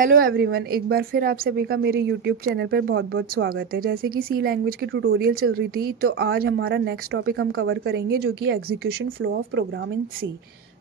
Hello everyone, एक बार फिर आप सभी का मेरे यूट्यूब चैनल पर बहुत बहुत स्वागत है। जैसे कि सी लैंग्वेज की ट्यूटोरियल चल रही थी, तो आज हमारा नेक्स्ट टॉपिक हम कवर करेंगे जो कि एग्जीक्यूशन फ्लो ऑफ प्रोग्राम इन सी।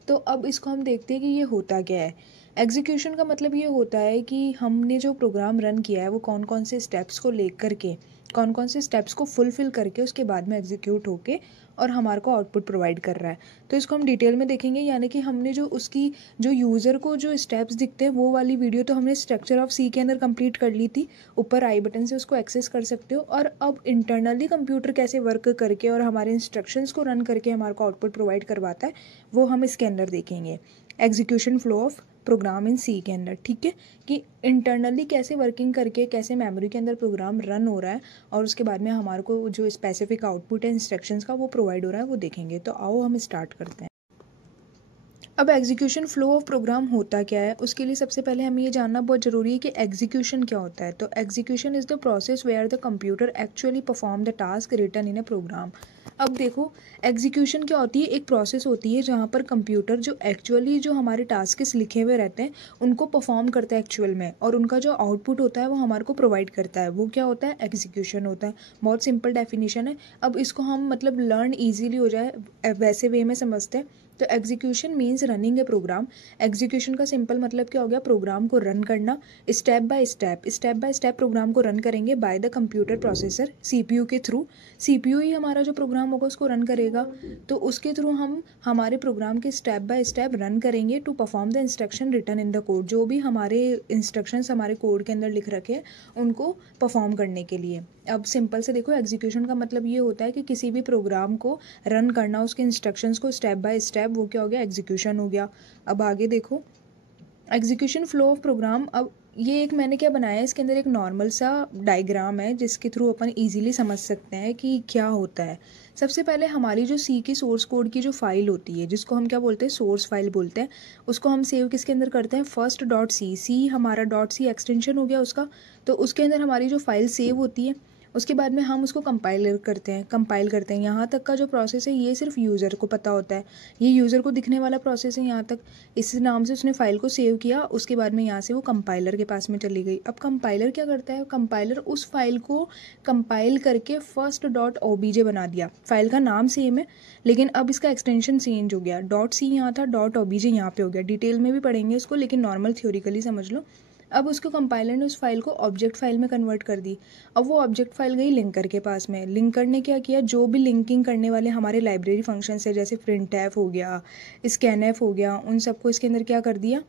तो अब इसको हम देखते हैं कि ये होता क्या है। एग्जीक्यूशन का मतलब ये होता है कि हमने जो प्रोग्राम रन किया है वो कौन कौन से स्टेप्स को लेकर के, कौन कौन से स्टेप्स को फुलफिल करके उसके बाद में एग्जीक्यूट होके और हमारे को आउटपुट प्रोवाइड कर रहा है। तो इसको हम डिटेल में देखेंगे, यानी कि हमने जो उसकी जो यूज़र को जो स्टेप्स दिखते हैं वो वाली वीडियो तो हमने स्ट्रक्चर ऑफ सी के अंदर कंप्लीट कर ली थी। ऊपर आई बटन से उसको एक्सेस कर सकते हो। और अब इंटरनली कंप्यूटर कैसे वर्क करके और हमारे इंस्ट्रक्शंस को रन करके हमारे को आउटपुट प्रोवाइड करवाता है, वो हम इसके अंदर देखेंगे। एग्जीक्यूशन फ्लो ऑफ प्रोग्राम इन सी के अंदर, ठीक है, कि इंटरनली कैसे वर्किंग करके कैसे मेमोरी के अंदर प्रोग्राम रन हो रहा है और उसके बाद में हमारे को जो स्पेसिफिक आउटपुट है इंस्ट्रक्शंस का वो प्रोवाइड हो रहा है, वो देखेंगे। तो आओ हम स्टार्ट करते हैं। अब एग्जीक्यूशन फ्लो ऑफ प्रोग्राम होता क्या है, उसके लिए सबसे पहले हमें ये जानना बहुत ज़रूरी है कि एग्जीक्यूशन क्या होता है। तो execution is the process where the computer actually perform the task written in a program. अब देखो, एग्जीक्यूशन क्या होती है, एक प्रोसेस होती है जहाँ पर कंप्यूटर जो एक्चुअली जो हमारे टास्क लिखे हुए रहते हैं उनको परफॉर्म करता है एक्चुअल में, और उनका जो आउटपुट होता है वो हमारे को प्रोवाइड करता है। वो क्या होता है, एग्जीक्यूशन होता है। बहुत सिंपल डेफिनेशन है। अब इसको हम मतलब लर्न ईजीली हो जाए वैसे वे में समझते हैं। तो execution means running a program. Execution का सिंपल मतलब क्या हो गया, प्रोग्राम को रन करना। स्टेप बाय स्टेप प्रोग्राम को रन करेंगे by the computer processor, CPU के थ्रू। सीपीयू ही हमारा जो प्रोग्राम होगा उसको रन करेगा। तो उसके थ्रू हम हमारे प्रोग्राम के स्टेप बाय स्टेप रन करेंगे to perform the instruction written in the code. जो भी हमारे इंस्ट्रक्शंस हमारे कोड के अंदर लिख रखे हैं उनको परफॉर्म करने के लिए। अब सिंपल से देखो, एग्जीक्यूशन का मतलब ये होता है कि किसी भी प्रोग्राम को रन करना, उसके इंस्ट्रक्शंस को स्टेप बाय स्टेप, वो क्या हो गया, एग्जीक्यूशन हो गया। अब आगे देखो, एग्जीक्यूशन फ्लो ऑफ प्रोग्राम। अब ये एक मैंने क्या बनाया है, इसके अंदर एक नॉर्मल सा डायग्राम है जिसके थ्रू अपन इजीली समझ सकते हैं कि क्या होता है। सबसे पहले हमारी जो सी की सोर्स कोड की जो फाइल होती है, जिसको हम क्या बोलते हैं, सोर्स फाइल बोलते हैं, उसको हम सेव किसके अंदर करते हैं, फर्स्ट डॉट सी। सी हमारा डॉट सी एक्सटेंशन हो गया उसका। तो उसके अंदर हमारी जो फाइल सेव होती है, उसके बाद में हम उसको कंपाइल करते हैं। यहाँ तक का जो प्रोसेस है ये सिर्फ यूज़र को पता होता है, ये यूज़र को दिखने वाला प्रोसेस है यहाँ तक। इस नाम से उसने फाइल को सेव किया, उसके बाद में यहाँ से वो कंपाइलर के पास में चली गई। अब कंपाइलर क्या करता है, कंपाइलर उस फाइल को कंपाइल करके फर्स्ट डॉट ओबीजे बना दिया। फाइल का नाम सेम है लेकिन अब इसका एक्सटेंशन चेंज हो गया। डॉट सी यहाँ था, डॉट ओबीजे यहाँ पे हो गया। डिटेल में भी पढ़ेंगे इसको, लेकिन नॉर्मल थ्योरिकली समझ लो। अब उसको कंपाइलर ने उस फाइल को ऑब्जेक्ट फाइल में कन्वर्ट कर दी। अब वो ऑब्जेक्ट फाइल गई लिंकर के पास में। लिंकर ने क्या किया, जो भी लिंकिंग करने वाले हमारे लाइब्रेरी फंक्शंस है, जैसे प्रिंटएफ हो गया, स्कैनएफ हो गया, उन सबको इसके अंदर क्या कर दिया,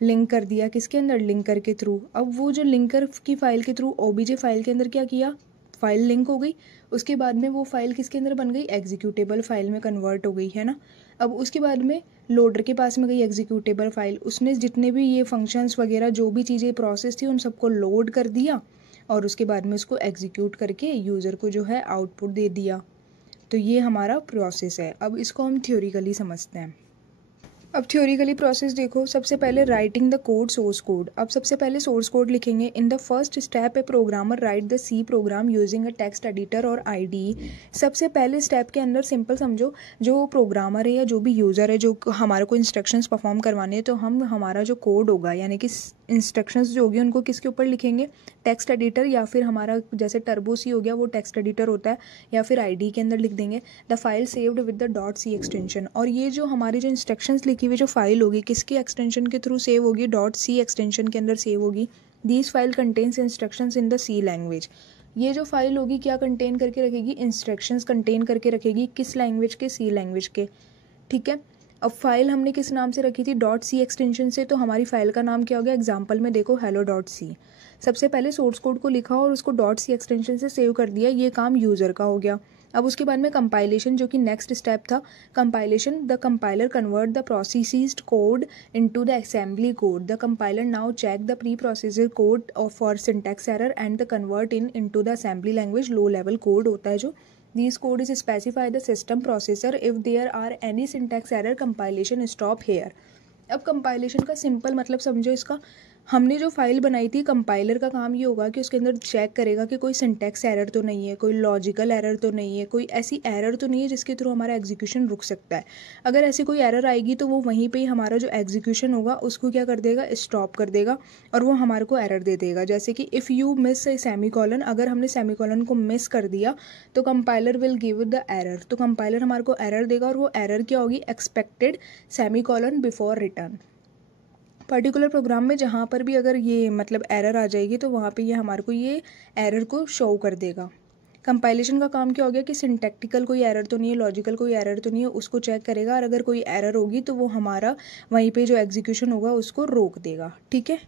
लिंक कर दिया। किसके अंदर, लिंकर के थ्रू। अब वो जो लिंकर की फाइल के थ्रू ओबीजे फाइल के अंदर क्या किया, फाइल लिंक हो गई। उसके बाद में वो फाइल किसके अंदर बन गई, एग्जीक्यूटेबल फाइल में कन्वर्ट हो गई, है ना। अब उसके बाद में लोडर के पास में गई एग्जीक्यूटेबल फाइल। उसने जितने भी ये फंक्शंस वगैरह जो भी चीज़ें प्रोसेस थी उन सबको लोड कर दिया और उसके बाद में उसको एग्जीक्यूट करके यूज़र को जो है आउटपुट दे दिया। तो ये हमारा प्रोसेस है। अब इसको हम थ्योरिकली समझते हैं। अब थ्योरिकली प्रोसेस देखो, सबसे पहले writing the code, source code. अब सबसे पहले सोर्स कोड लिखेंगे। In the first step a programmer write the C program using a text editor और आईडी। सबसे पहले स्टेप के अंदर सिंपल समझो, जो प्रोग्रामर है या जो भी यूज़र है जो हमारे को इंस्ट्रक्शंस परफॉर्म करवाने हैं, तो हम हमारा जो कोड होगा यानी कि इंस्ट्रक्शंस जो होगी उनको किसके ऊपर लिखेंगे, टेक्स्ट एडिटर, या फिर हमारा जैसे टर्बो सी हो गया वो टेक्स्ट एडिटर होता है, या फिर आईडी के अंदर लिख देंगे the file saved with the dot C extension. और ये जो हमारी जो इंस्ट्रक्शंस लिखी हुई जो फाइल होगी किसके एक्सटेंशन के थ्रू सेव होगी, डॉट सी एक्सटेंशन के अंदर सेव होगी। These file contains instructions in the C language. ये जो फाइल होगी क्या कंटेन करके रखेगी, इंस्ट्रक्शंस कंटेन करके रखेगी। किस लैंग्वेज के, सी लैंग्वेज के, ठीक है। अब फाइल हमने किस नाम से रखी थी, डॉट सी एक्सटेंशन से, तो हमारी फाइल का नाम क्या हो गया, एग्जाम्पल में देखो हेलो डॉट सी। सबसे पहले सोर्स कोड को लिखा और उसको डॉट सी एक्सटेंशन से सेव कर दिया, ये काम यूज़र का हो गया। अब उसके बाद में कंपाइलेशन, जो कि नेक्स्ट स्टेप था। Compilation, the compiler convert the processed code into the assembly code. The compiler now check the preprocessed code for syntax error and the convert into the assembly language. Low level code होता है जो। These code is specify the system processor. If there are any syntax error, compilation stop here. अब compilation का simple मतलब समझो इसका, हमने जो फाइल बनाई थी, कंपाइलर का काम ये होगा कि उसके अंदर चेक करेगा कि कोई सिंटैक्स एरर तो नहीं है, कोई लॉजिकल एरर तो नहीं है, कोई ऐसी एरर तो नहीं है जिसके थ्रू हमारा एग्जीक्यूशन रुक सकता है। अगर ऐसी कोई एरर आएगी तो वो वहीं पे ही हमारा जो एग्जीक्यूशन होगा उसको क्या कर देगा, स्टॉप कर देगा और वो हमारे को एरर दे देगा। जैसे कि if you miss a semicolon, अगर हमने सेमीकोलन को मिस कर दिया तो compiler will give the error, तो कंपाइलर हमारे को एरर देगा और वो एरर क्या होगी, expected semicolon before return. Particular program में जहाँ पर भी अगर ये मतलब एरर आ जाएगी तो वहाँ पे ये हमारे को ये एरर को शो कर देगा। कंपाइलेशन का काम क्या हो गया कि सिंटैक्टिकल कोई एरर तो नहीं है, लॉजिकल कोई एरर तो नहीं है, उसको चेक करेगा और अगर कोई एरर होगी तो वो हमारा वहीं पे जो एग्जीक्यूशन होगा उसको रोक देगा। ठीक है,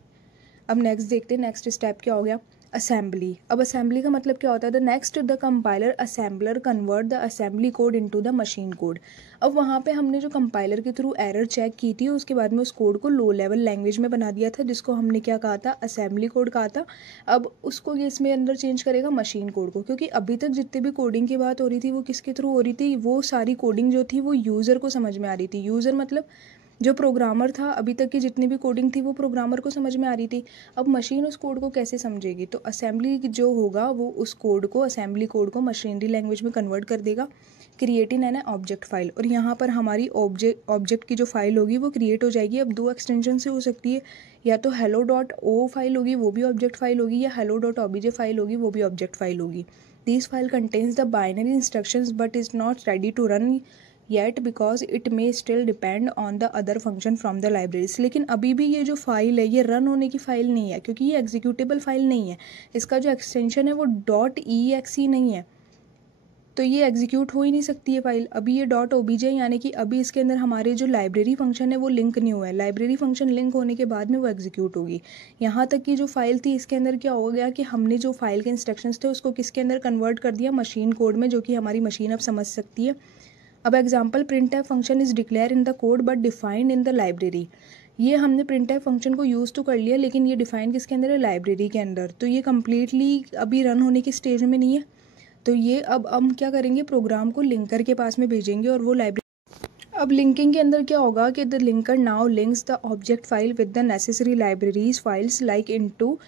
अब नेक्स्ट देखते हैं, नेक्स्ट स्टेप क्या हो गया, असेंबली। अब असेंबली का मतलब क्या होता है, the next the compiler assembler convert the assembly code into the machine code. अब वहाँ पे हमने जो कंपाइलर के थ्रू एरर चेक की थी उसके बाद में उस कोड को लो लेवल लैंग्वेज में बना दिया था जिसको हमने क्या कहा था, असेंबली कोड कहा था। अब उसको ये इसमें अंदर चेंज करेगा मशीन कोड को, क्योंकि अभी तक जितनी भी कोडिंग की बात हो रही थी वो किसके थ्रू हो रही थी, वो सारी कोडिंग जो थी वो यूज़र को समझ में आ रही थी। यूज़र मतलब जो प्रोग्रामर था, अभी तक की जितनी भी कोडिंग थी वो प्रोग्रामर को समझ में आ रही थी। अब मशीन उस कोड को कैसे समझेगी, तो असेंबली जो होगा वो उस कोड को, असेंबली कोड को मशीनरी लैंग्वेज में कन्वर्ट कर देगा, क्रिएटिंग एन ऑब्जेक्ट फाइल। और यहाँ पर हमारी ऑब्जेक्ट की जो फाइल होगी वो क्रिएट हो जाएगी। अब दो एक्सटेंशन से हो सकती है, या तो hello डॉट ओ फाइल होगी वो भी ऑब्जेक्ट फाइल होगी, या hello डॉट obj फाइल होगी वो भी ऑब्जेक्ट फाइल होगी। This file contains the binary instructions but is not ready to run yet because it may still depend on the other function from the libraries. लेकिन अभी भी ये जो file है ये रन होने की फ़ाइल नहीं है, क्योंकि ये एग्जीक्यूटेबल फाइल नहीं है। इसका जो एक्सटेंशन है वो .exe नहीं है, तो ये एग्जीक्यूट हो ही नहीं सकती है फाइल। अभी ये .obj यानी कि अभी इसके अंदर हमारे जो लाइब्रेरी फंक्शन है वो लिंक नहीं हुआ है। लाइब्रेरी फंक्शन लिंक होने के बाद में वो एग्जीक्यूट होगी। यहाँ तक की जो फाइल थी इसके अंदर क्या हो गया कि हमने जो फाइल के इंस्ट्रक्शंस थे उसको किसके अंदर कन्वर्ट कर दिया, मशीन कोड में, जो कि हमारी मशीन अब समझ सकती है। अब example, printf function is declare in the code but defined in the library. ये हमने printf फंक्शन को यूज़ तो कर लिया लेकिन ये डिफाइन किसके अंदर है, लाइब्रेरी के अंदर। तो ये कम्प्लीटली अभी रन होने की स्टेज में नहीं है। तो ये अब हम क्या करेंगे, प्रोग्राम को लिंकर के पास में भेजेंगे और वो लाइब्रेरी। अब लिंकिंग के अंदर क्या होगा कि the linker now links the object file with the necessary libraries files like into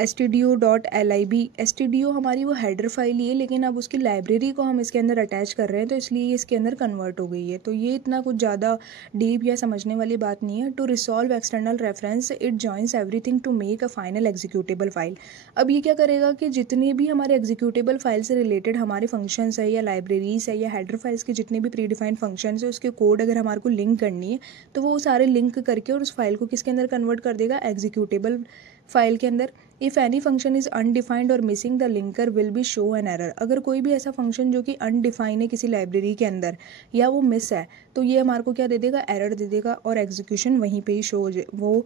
stdio.lib। stdio हमारी वो हेडर फाइल ही है लेकिन अब उसकी लाइब्रेरी को हम इसके अंदर अटैच कर रहे हैं तो इसलिए ये इसके अंदर कन्वर्ट हो गई है। तो ये इतना कुछ ज़्यादा डीप या समझने वाली बात नहीं है। To resolve external reference it joins everything to make a final executable file. अब ये क्या करेगा कि जितने भी हमारे एग्जीक्यूटेबल फाइल से रिलेटेड हमारे फंक्शंस है या लाइब्रेरीज है या हेडर फाइल्स के जितने भी प्री डिफाइंड फंक्शंस है उसके कोड अगर हमारे को लिंक करनी है तो वो सारे लिंक करके और उस फाइल को किसके अंदर कन्वर्ट कर देगा, एग्जीक्यूटेबल फाइल के अंदर। If any function is undefined और missing the linker will be show an error. अगर कोई भी ऐसा फंक्शन जो कि अनडिफाइन है किसी लाइब्रेरी के अंदर या वो मिस है तो ये हमारे को क्या दे देगा, एरर दे देगा और एग्जीक्यूशन वहीं पे ही शो हो वो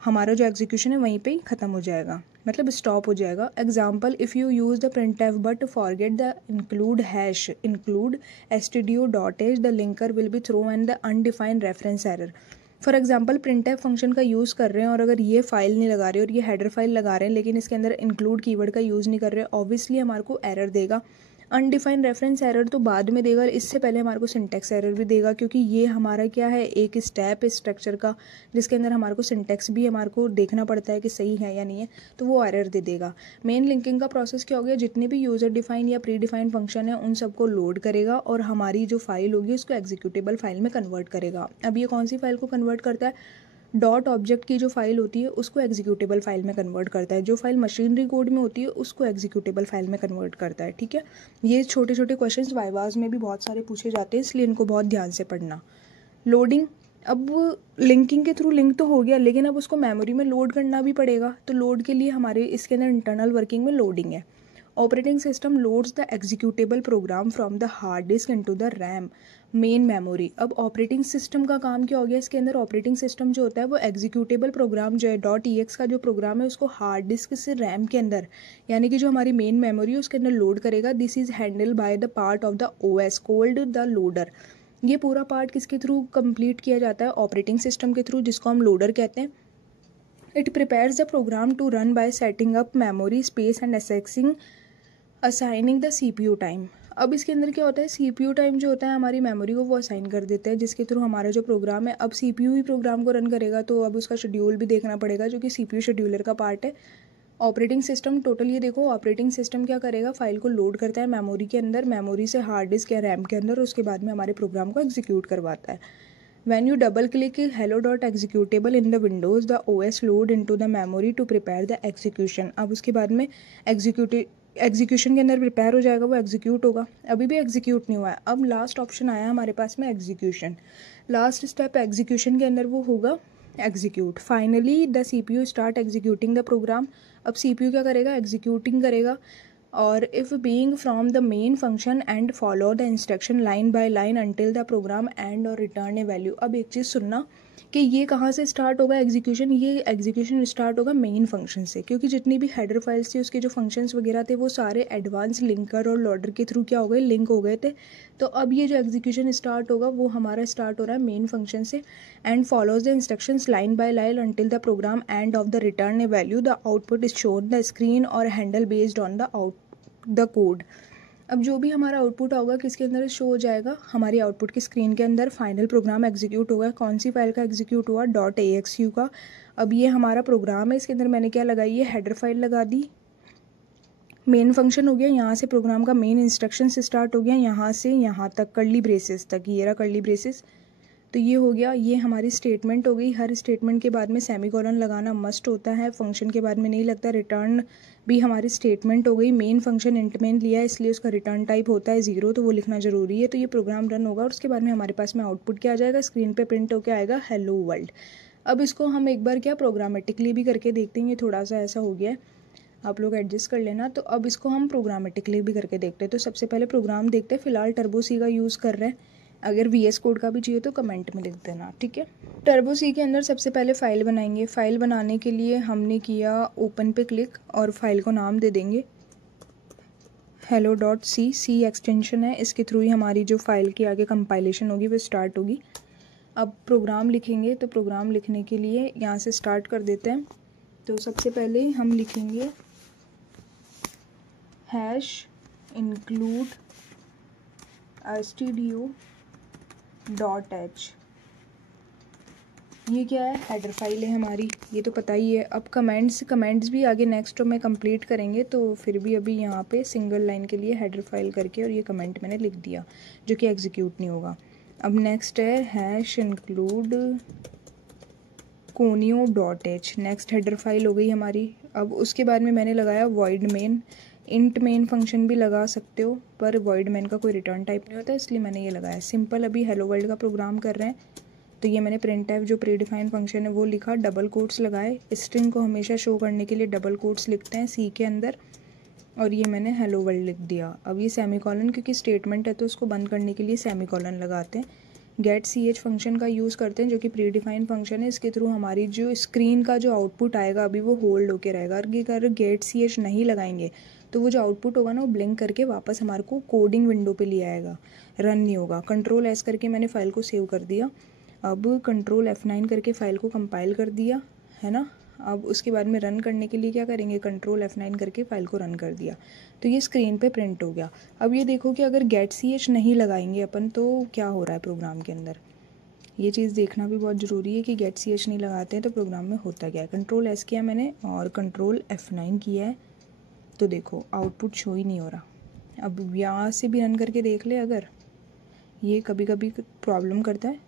हमारा जो एग्जीक्यूशन है वहीं पे ही ख़त्म हो जाएगा, मतलब स्टॉप हो जाएगा। Example, if you use the printf but forget the include hash include stdio.h the linker will be throw and the undefined reference error. For example, printf function का यूज़ कर रहे हैं और अगर ये फाइल नहीं लगा रहे और ये हेडर फाइल लगा रहे हैं लेकिन इसके अंदर इंक्लूड कीवर्ड का यूज़ नहीं कर रहे, ऑब्वियसली हमारे को एरर देगा। अनडिफाइंड रेफरेंस एरर तो बाद में देगा, इससे पहले हमारे को सिंटेक्स एरर भी देगा, क्योंकि ये हमारा क्या है, एक स्टेप है स्ट्रक्चर का जिसके अंदर हमारे को सिंटेक्स भी हमारे को देखना पड़ता है कि सही है या नहीं है, तो वो एरर दे देगा। मेन लिंकिंग का प्रोसेस क्या हो गया, जितने भी यूज़र डिफाइन या प्री डिफाइंड फंक्शन है उन सबको लोड करेगा और हमारी जो फाइल होगी उसको एग्जीक्यूटेबल फाइल में कन्वर्ट करेगा। अब ये कौन सी फाइल को कन्वर्ट करता है, डॉट ऑब्जेक्ट की जो फाइल होती है उसको एग्जीक्यूटेबल फाइल में कन्वर्ट करता है, जो फाइल मशीनरी कोड में होती है उसको एग्जीक्यूटेबल फाइल में कन्वर्ट करता है। ठीक है, ये छोटे छोटे क्वेश्चंस वाइवाज में भी बहुत सारे पूछे जाते हैं, इसलिए इनको बहुत ध्यान से पढ़ना। लोडिंग, अब लिंकिंग के थ्रू लिंक तो हो गया लेकिन अब उसको मेमोरी में लोड करना भी पड़ेगा, तो लोड के लिए हमारे इसके अंदर इंटरनल वर्किंग में लोडिंग है। Operating system loads the executable program from the hard disk into the RAM main memory. अब ऑपरेटिंग सिस्टम का काम क्या हो गया, इसके अंदर ऑपरेटिंग सिस्टम जो होता है वो एग्जीक्यूटेबल प्रोग्राम जो है .ex का जो प्रोग्राम है उसको हार्ड डिस्क से रैम के अंदर यानी कि जो हमारी मेन मेमोरी है उसके अंदर लोड करेगा। This is handle by the part of the OS called the loader. ये पूरा पार्ट किसके थ्रू कंप्लीट किया जाता है, ऑपरेटिंग सिस्टम के थ्रू, जिसको हम लोडर कहते हैं। It prepares the program to run by setting up memory space and assigning the CPU time. अब इसके अंदर क्या होता है, CPU टाइम जो होता है हमारी मेमोरी को वो असाइन कर देते हैं, जिसके थ्रू हमारा जो प्रोग्राम है, अब CPU ही प्रोग्राम को रन करेगा, तो अब उसका शेड्यूल भी देखना पड़ेगा जो कि CPU शेड्यूलर का पार्ट है। ऑपरेटिंग सिस्टम टोटल ये देखो, ऑपरेटिंग सिस्टम क्या करेगा, फाइल को लोड करता है मेमोरी के अंदर, मेमोरी से हार्ड डिस्क या रैम के अंदर, उसके बाद में हमारे प्रोग्राम को एग्जीक्यूट करवाता है। When you double click hello.executable in the windows, the OS load into the memory to prepare the execution। अब उसके बाद में एग्जीक्यूशन के अंदर प्रिपेयर हो जाएगा, वो एग्जीक्यूट होगा। अभी भी एग्जीक्यूट नहीं हुआ है। अब लास्ट ऑप्शन आया हमारे पास में एग्जीक्यूशन, लास्ट स्टेप एग्जीक्यूशन के अंदर वो होगा execute. Finally the CPU start executing the program. अब CPU क्या करेगा, एग्जीक्यूटिंग करेगा। और if being from the main function and follow the instruction line by line until the program end और रिटर्न ए वैल्यू। अब एक चीज़ सुनना कि ये कहाँ से स्टार्ट होगा एग्जीक्यूशन, ये एग्जीक्यूशन स्टार्ट होगा मेन फंक्शन से, क्योंकि जितनी भी हेडर फाइल्स थी उसके जो फंक्शंस वगैरह थे वो सारे एडवांस लिंकर और लोडर के थ्रू क्या हो गए, लिंक हो गए थे। तो अब ये जो एग्जीक्यूशन स्टार्ट होगा वो हमारा स्टार्ट हो रहा है मेन फंक्शन से, and follows the instructions line by line until the program end of the return a value, the output is shown the screen और handle based on the code. अब जो भी हमारा आउटपुट होगा किसके अंदर शो हो जाएगा, हमारी आउटपुट की स्क्रीन के अंदर। फाइनल प्रोग्राम एग्जीक्यूट होगा, कौन सी फाइल का एग्जीक्यूट हुआ, .axu का। अब ये हमारा प्रोग्राम है, इसके अंदर मैंने क्या लगाई है, हेडर फाइल लगा दी। मेन फंक्शन हो गया, यहाँ से प्रोग्राम का मेन इंस्ट्रक्शन से स्टार्ट हो गया, यहाँ से यहाँ तक कर्ली ब्रेसेस तक, ये रहा कर्ली ब्रेसेस। तो ये हो गया, ये हमारी स्टेटमेंट हो गई। हर स्टेटमेंट के बाद में सेमीकोलन लगाना मस्ट होता है, फंक्शन के बाद में नहीं लगता। रिटर्न भी हमारी स्टेटमेंट हो गई। मेन फंक्शन इंट मेन लिया है इसलिए उसका रिटर्न टाइप होता है 0, तो वो लिखना ज़रूरी है। तो ये प्रोग्राम रन होगा और उसके बाद में हमारे पास में आउटपुट क्या आ जाएगा, स्क्रीन पे प्रिंट होकर आएगा हेलो वर्ल्ड। अब इसको हम एक बार क्या प्रोग्रामेटिकली भी करके देखते हैं, ये थोड़ा सा ऐसा हो गया है, आप लोग एडजस्ट कर लेना। तो अब इसको हम प्रोग्रामेटिकली भी करके देखते हैं। तो सबसे पहले प्रोग्राम देखते हैं, फिलहाल टर्बो सी का यूज़ कर रहे हैं। अगर VS कोड का भी चाहिए तो कमेंट में लिख देना, ठीक है। टर्बो सी के अंदर सबसे पहले फ़ाइल बनाएंगे। फ़ाइल बनाने के लिए हमने किया ओपन पे क्लिक और फाइल को नाम दे देंगे hello.c। सी एक्सटेंशन है, इसके थ्रू ही हमारी जो फाइल की आगे कंपाइलेशन होगी वो स्टार्ट होगी। अब प्रोग्राम लिखेंगे, तो प्रोग्राम लिखने के लिए यहाँ से स्टार्ट कर देते हैं। तो सबसे पहले हम लिखेंगे #include stdio.h। ये क्या है, हेडर फाइल है हमारी, ये तो पता ही है। अब कमेंट्स भी आगे नेक्स्ट में कंप्लीट करेंगे, तो फिर भी अभी यहाँ पे सिंगल लाइन के लिए हेडर फाइल करके और ये कमेंट मैंने लिख दिया जो कि एग्जीक्यूट नहीं होगा। अब नेक्स्ट है #include conio.h, next header file हो गई हमारी। अब उसके बाद में मैंने लगाया void main। Int main function भी लगा सकते हो, पर void main का कोई रिटर्न टाइप नहीं होता, इसलिए मैंने ये लगाया। सिंपल अभी हेलो वर्ल्ड का प्रोग्राम कर रहे हैं, तो ये मैंने printf जो प्री डिफाइंड फंक्शन है वो लिखा, डबल कोट्स लगाए। स्ट्रिंग को हमेशा शो करने के लिए डबल कोट्स लिखते हैं सी के अंदर, और ये मैंने हेलो वर्ल्ड लिख दिया। अब ये सेमीकोलन, क्योंकि स्टेटमेंट है तो उसको बंद करने के लिए सेमीकोलन लगाते हैं। गेट ch फंक्शन का यूज़ करते हैं जो कि प्री डिफाइंड फंक्शन है। इसके थ्रू हमारी जो स्क्रीन का जो आउटपुट आएगा अभी वो होल्ड होके रहेगा। अगर गेट ch नहीं लगाएंगे तो वो जो आउटपुट होगा ना वो ब्लिंक करके वापस हमारे को कोडिंग विंडो पे ले आएगा, रन नहीं होगा। कंट्रोल S करके मैंने फ़ाइल को सेव कर दिया। अब कंट्रोल F9 करके फ़ाइल को कंपाइल कर दिया है ना। अब उसके बाद में रन करने के लिए क्या करेंगे, कंट्रोल F9 करके फ़ाइल को रन कर दिया, तो ये स्क्रीन पे प्रिंट हो गया। अब ये देखो कि अगर गेट ch नहीं लगाएंगे अपन तो क्या हो रहा है प्रोग्राम के अंदर, ये चीज़ देखना भी बहुत ज़रूरी है कि गेट ch नहीं लगाते हैं तो प्रोग्राम में होता क्या है। कंट्रोल S किया मैंने और कंट्रोल F9 किया है, तो देखो आउटपुट शो ही नहीं हो रहा। अब यहाँ से भी रन करके देख ले, अगर ये कभी कभी प्रॉब्लम करता है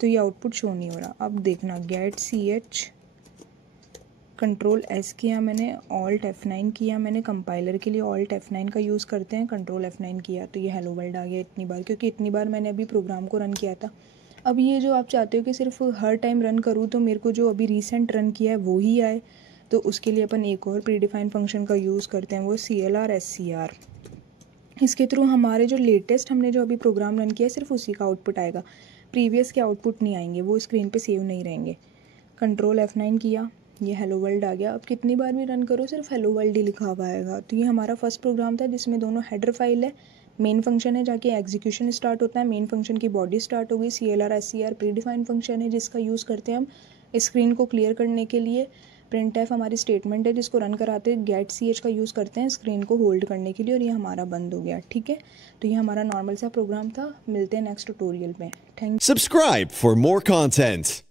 तो ये आउटपुट शो नहीं हो रहा। अब देखना गेट ch, कंट्रोल S किया मैंने, ऑल्ट F9 किया मैंने, कंपाइलर के लिए ऑल्ट F9 का यूज़ करते हैं। कंट्रोल F9 किया तो ये हेलो वर्ल्ड आ गया इतनी बार, क्योंकि इतनी बार मैंने अभी प्रोग्राम को रन किया था। अब ये जो आप चाहते हो कि सिर्फ हर टाइम रन करूँ तो मेरे को जो अभी रिसेंट रन किया है वो ही आए, तो उसके लिए अपन एक और प्री डिफाइंड फंक्शन का यूज़ करते हैं, वो CLR SCR। इसके थ्रू हमारे जो लेटेस्ट हमने जो अभी प्रोग्राम रन किया है सिर्फ उसी का आउटपुट आएगा, प्रीवियस के आउटपुट नहीं आएंगे, वो स्क्रीन पे सेव नहीं रहेंगे। कंट्रोल F9 किया, ये हेलो वर्ल्ड आ गया। अब कितनी बार भी रन करो सिर्फ हेलो वर्ल्ड ही लिखा हुआ आएगा। तो ये हमारा फर्स्ट प्रोग्राम था जिसमें दोनों हेडर फाइल है, मेन फंक्शन है जाके एग्जीक्यूशन स्टार्ट होता है, मेन फंक्शन की बॉडी स्टार्ट हो गई। CLR SCR pre defined function है जिसका यूज़ करते हैं हम स्क्रीन को क्लियर करने के लिए। प्रिंट एफ हमारी स्टेटमेंट है जिसको रन कराते गेट सी एच का यूज़ करते हैं स्क्रीन को होल्ड करने के लिए, और ये हमारा बंद हो गया। ठीक है, तो ये हमारा नॉर्मल सा प्रोग्राम था। मिलते हैं नेक्स्ट ट्यूटोरियल में। Thank you. Subscribe for more content.